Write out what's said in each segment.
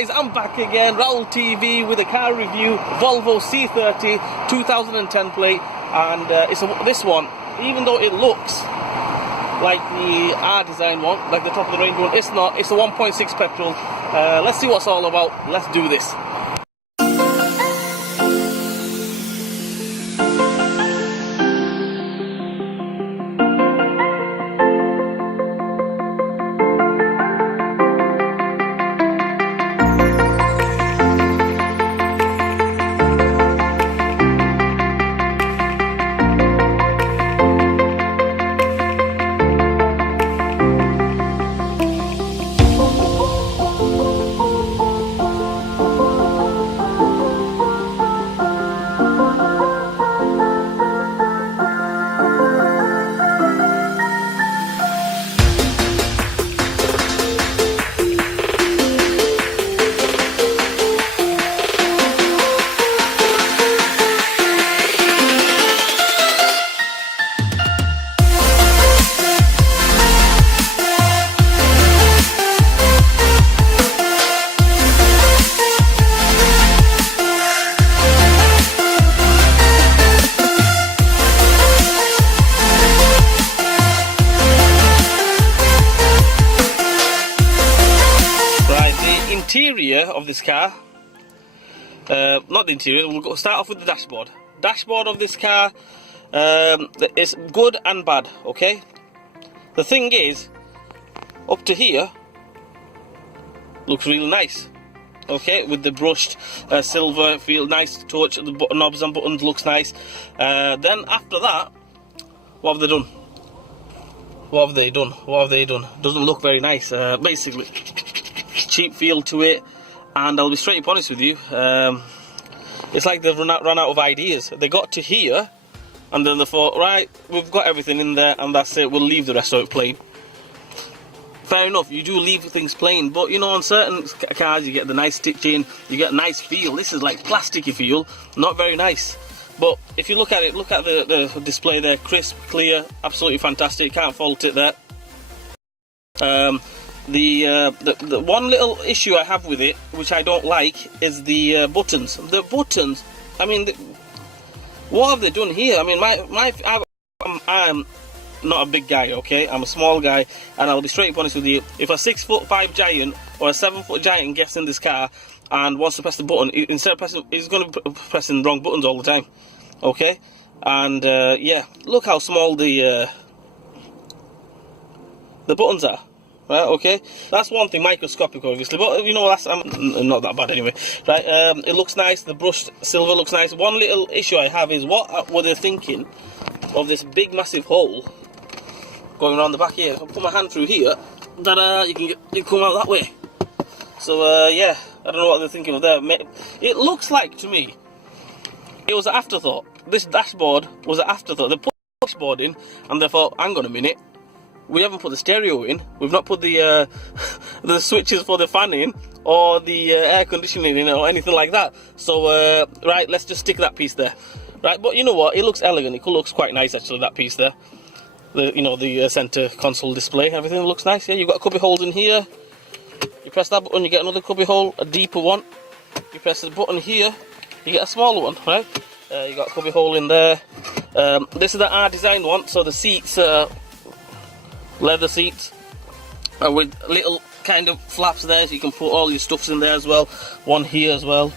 guys, I'm back again, R4UL TV with a car review, Volvo C30 2010 plate, and this one, even though it looks like the R design one, like the top of the range one, it's not. It's a 1.6 petrol. Let's see what it's all about. Let's do this. Interior of this car, not the interior, we'll start off with the dashboard. Dashboard of this car is good and bad, okay? The thing is, up to here, looks really nice, okay? With the brushed silver, feel nice touch, the button knobs and buttons looks nice. Then after that, what have they done? What have they done? What have they done? Doesn't look very nice, basically. Cheap feel to it, and I'll be straight up honest with you, it's like they've run out of ideas. They got to here and then they thought, right, we've got everything in there and that's it, we'll leave the rest of it plain. Fair enough, you do leave things plain, but you know, on certain cars you get the nice stitching, you get a nice feel. This is like plasticky feel, not very nice. But if you look at it, look at the display there, crisp, clear, absolutely fantastic, can't fault it there. The one little issue I have with it, which I don't like, is the buttons. The buttons, I mean, what have they done here? I mean, I'm not a big guy, okay? I'm a small guy, and I'll be straight up honest with you. If a 6'5" giant or a 7' giant gets in this car and wants to press the button, instead of pressing, he's going to be pressing the wrong buttons all the time, okay? And yeah, look how small the buttons are. Right, okay, that's one thing, microscopic obviously, but you know, that's not that bad anyway. Right, it looks nice, the brushed silver looks nice. One little issue I have is, what were they thinking of this big massive hole going around the back here? I'll put my hand through here, that you can come out that way. So yeah, I don't know what they're thinking of there. It looks like, to me, it was an afterthought. This dashboard was an afterthought. They put the dashboard in and they thought, hang on a minute, we haven't put the stereo in, we've not put the switches for the fan in, or the air conditioning in, or anything like that. So right, let's just stick that piece there. Right, but you know what, it looks elegant, it looks quite nice actually, that piece there. The center console display, everything looks nice. Yeah, you've got a cubby hole in here, you press that button, you get another cubby hole, a deeper one. You press the button here, you get a smaller one, right? You got a cubby hole in there. This is the R design one, so the seats, leather seats, with little kind of flaps there, so you can put all your stuffs in there as well. One here as well,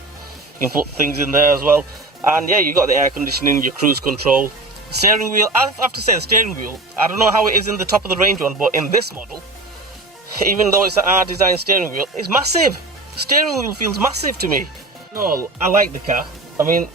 you can put things in there as well. And yeah, you got the air conditioning, your cruise control, steering wheel. I have to say, the steering wheel, I don't know how it is in the top of the range one, but in this model, even though it's an R design steering wheel, it's massive. Steering wheel feels massive to me. No, I like the car. I mean,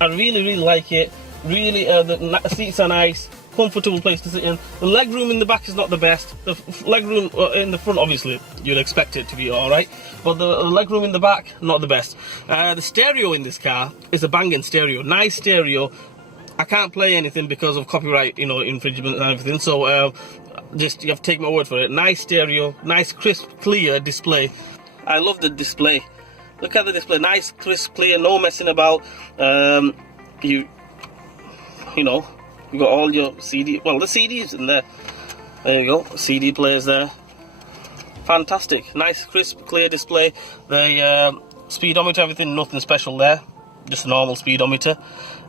I really like it. Really, the seats are nice, comfortable place to sit in. The leg room in the back is not the best. The leg room in the front, obviously you'd expect it to be alright, but the leg room in the back, not the best. The stereo in this car is a banging stereo, nice stereo. I can't play anything because of copyright, infringement and everything, so just you have to take my word for it. Nice stereo, nice crisp clear display. I love the display. Look at the display, nice crisp clear, no messing about. You know, you got all your CD, well, the CDs in there. There you go, CD players there. fantastic. Nice, crisp, clear display. The speedometer, everything, nothing special there. Just a normal speedometer.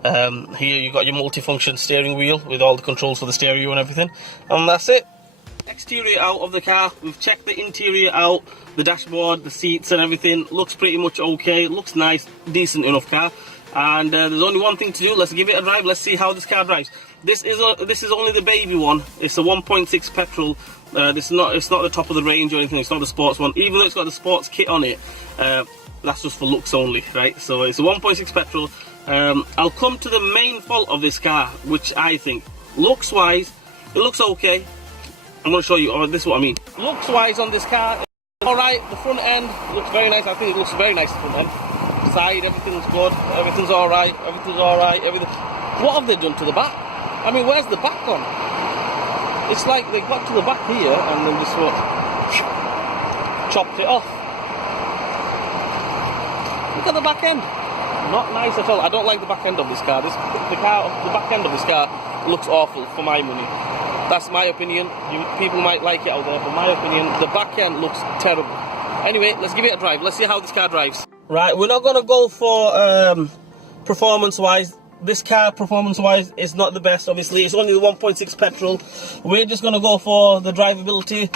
Here you got your multifunction steering wheel with all the controls for the stereo and everything. And that's it. Exterior out of the car. We've checked the interior out. The dashboard, the seats and everything. Looks pretty much okay. Looks nice, decent enough car. And there's only one thing to do. Let's give it a drive. Let's see how this car drives. This is only the baby one. It's a 1.6 petrol. It's not the top of the range or anything. It's not the sports one. Even though it's got the sports kit on it, that's just for looks only, right? So it's a 1.6 petrol. I'll come to the main fault of this car, which I think, looks wise, it looks okay. I'm going to show you. This is what I mean. Looks wise on this car, all right. The front end looks very nice. I think it looks very nice. The front end, side, everything's good. Everything's all right. Everything's all right. Everything. What have they done to the back? I mean, where's the back gone? It's like they got to the back here and then just what, chopped it off. Look at the back end. Not nice at all. I don't like the back end of this car. The back end of this car looks awful for my money. That's my opinion. People might like it out there, but my opinion, the back end looks terrible. Anyway, let's give it a drive. Let's see how this car drives. Right, we're not going to go for performance-wise. This car, performance-wise, is not the best, obviously. It's only the 1.6 petrol. We're just going to go for the drivability,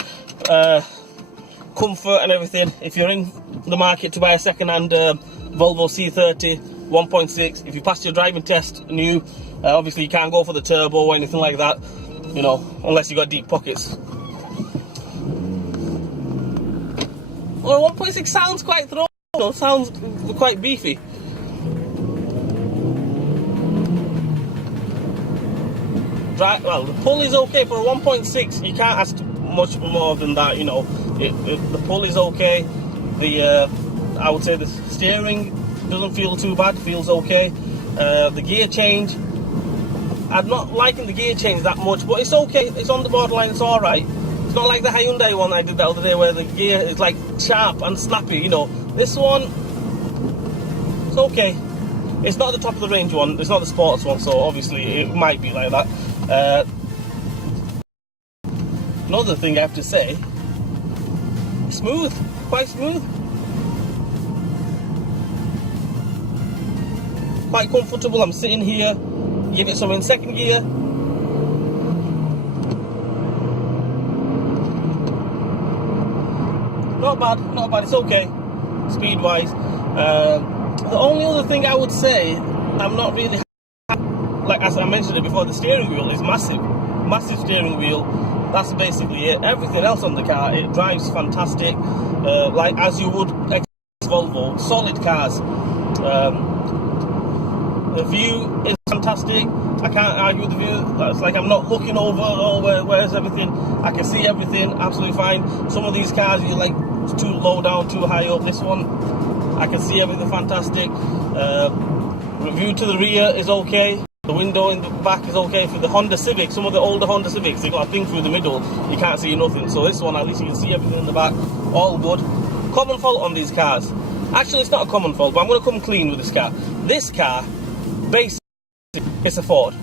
comfort and everything. If you're in the market to buy a second-hand Volvo C30 1.6, if you pass your driving test new, obviously you can't go for the turbo or anything like that, you know, unless you got deep pockets. Well, 1.6 sounds quite thrown, sounds quite beefy. Well, the pull is okay for a 1.6. You can't ask much more than that, you know. The pull is okay. I would say the steering doesn't feel too bad, feels okay. The gear change, I'm not liking the gear change that much, but it's okay. It's on the borderline, it's alright. It's not like the Hyundai one I did the other day where the gear is like sharp and snappy, you know. This one, it's okay. It's not the top of the range one, it's not the sports one, so obviously it might be like that. Another thing I have to say, smooth, quite smooth. Quite comfortable. I'm sitting here, give it some in second gear. Not bad, it's okay, speed wise. The only other thing I would say, I'm not really, like as I mentioned it before, the steering wheel is massive steering wheel. That's basically it. Everything else on the car, it drives fantastic, like as you would expect Volvo, solid cars. The view is fantastic. I can't argue with the view. It's like I'm not looking over, oh, where's everything? I can see everything, absolutely fine. Some of these cars, you're like too low down, too high up. This one, I can see everything fantastic. The view to the rear is okay. The window in the back is okay. For the Honda Civic, some of the older Honda Civics, they got a thing through the middle. You can't see nothing. So this one, at least you can see everything in the back. All good. Common fault on these cars. Actually, it's not a common fault, but I'm going to come clean with this car. This car, basically, it's a Ford.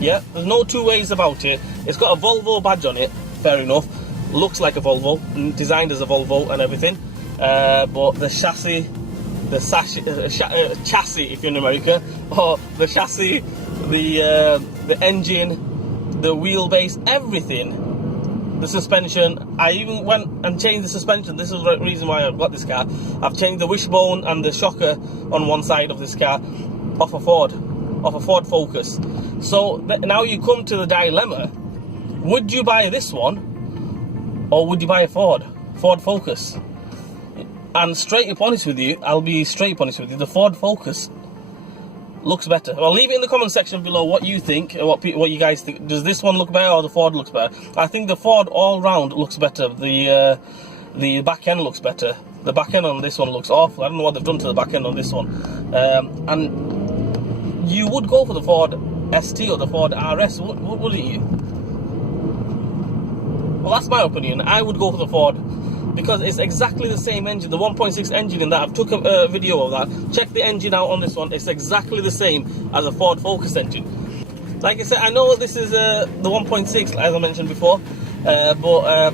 Yeah, there's no two ways about it. It's got a Volvo badge on it, fair enough. Looks like a Volvo, designed as a Volvo and everything. But the chassis, chassis if you're in America, or the chassis, the engine, the wheelbase, everything, the suspension. I even went and changed the suspension. This is the reason why I've got this car. I've changed the wishbone and the shocker on one side of this car off a Ford Focus. So now you come to the dilemma: would you buy this one, or would you buy a Ford Focus? And straight up honest with you, I'll be straight up honest with you, the Ford Focus looks better. Well, leave it in the comment section below what you think, what you guys think. Does this one look better or the Ford looks better? I think the Ford all round looks better. The back end looks better. The back end on this one looks awful. I don't know what they've done to the back end on this one. And you would go for the Ford ST or the Ford RS, wouldn't you? Well, that's my opinion. I would go for the Ford, because it's exactly the same engine, the 1.6 engine in that. I've took a video of that. Check the engine out on this one. It's exactly the same as a Ford Focus engine. Like I said, I know this is the 1.6, as I mentioned before, but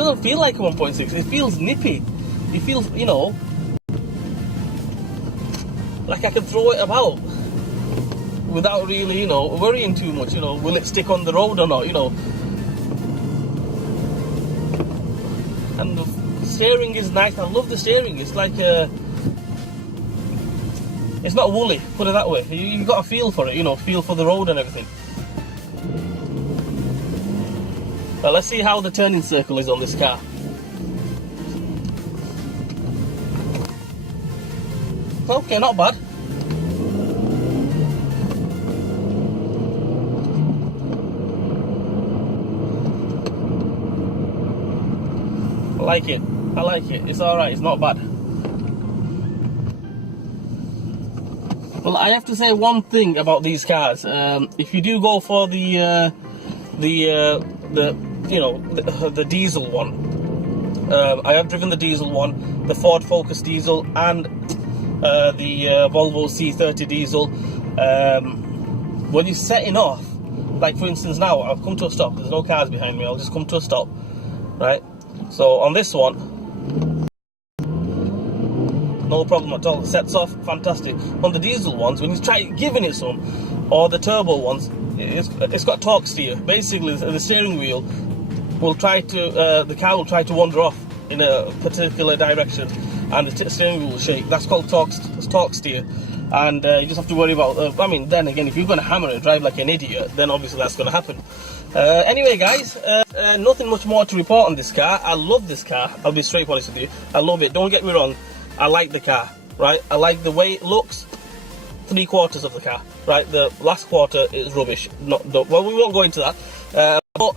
doesn't feel like a 1.6. It feels nippy. It feels, you know, like I can throw it about without really, you know, worrying too much. You know, will it stick on the road or not? You know, and the steering is nice. I love the steering. It's like it's not woolly, put it that way. You've got a feel for it, you know, feel for the road and everything. Well, let's see how the turning circle is on this car. Okay, not bad. I like it. I like it. It's alright, it's not bad. Well, I have to say one thing about these cars. If you do go for the diesel one, I have driven the diesel one, the Ford Focus diesel, and the Volvo C30 diesel. When you're setting off, like for instance now, I'll come to a stop. There's no cars behind me. I'll just come to a stop, right? So on this one, no problem at all. It sets off fantastic. On the diesel ones, when you try giving it some, or the turbo ones, it's got torque steer. Basically, the steering wheel will try to, the car will try to wander off in a particular direction, and the steering wheel will shake. That's called torque steer. And you just have to worry about, I mean, then again, if you're going to hammer it, drive like an idiot, then obviously that's going to happen. Anyway, guys, nothing much more to report on this car. I love this car. I'll be straight honest with you. I love it. Don't get me wrong. I like the car, right? I like the way it looks. 3/4 of the car, right? The last quarter is rubbish. Well, we won't go into that. But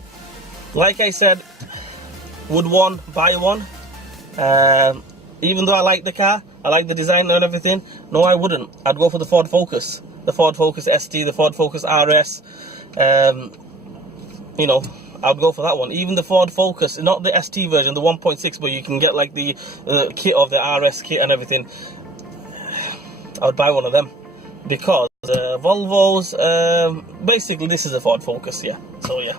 like I said, would one buy one? Even though I like the car, I like the design and everything, no, I wouldn't. I'd go for the Ford Focus. The Ford Focus ST, the Ford Focus RS. You know, I'd go for that one. Even the Ford Focus, not the ST version, the 1.6, but you can get like the kit of the RS kit and everything. I would buy one of them. Because Volvos, basically this is a Ford Focus, yeah. So yeah.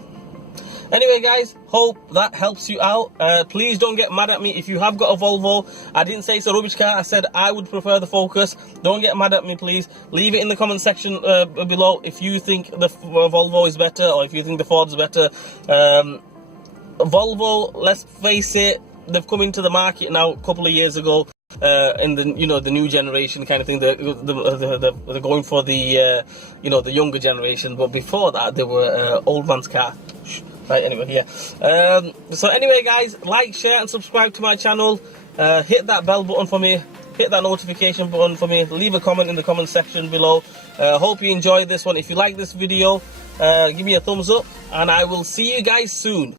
Anyway, guys, hope that helps you out. Please don't get mad at me if you have got a Volvo. I didn't say it's a rubbish car. I said I would prefer the Focus. Don't get mad at me, please. Leave it in the comment section below if you think the Volvo is better, or if you think the Ford's better. Volvo, let's face it, they've come into the market now a couple of years ago. In the the new generation kind of thing, they're going for the the younger generation. But before that, they were old man's car. Right, anyway, yeah. So anyway, guys, like, share and subscribe to my channel. Hit that bell button for me. Hit that notification button for me. Leave a comment in the comment section below. Hope you enjoyed this one. If you like this video, give me a thumbs up, and I will see you guys soon.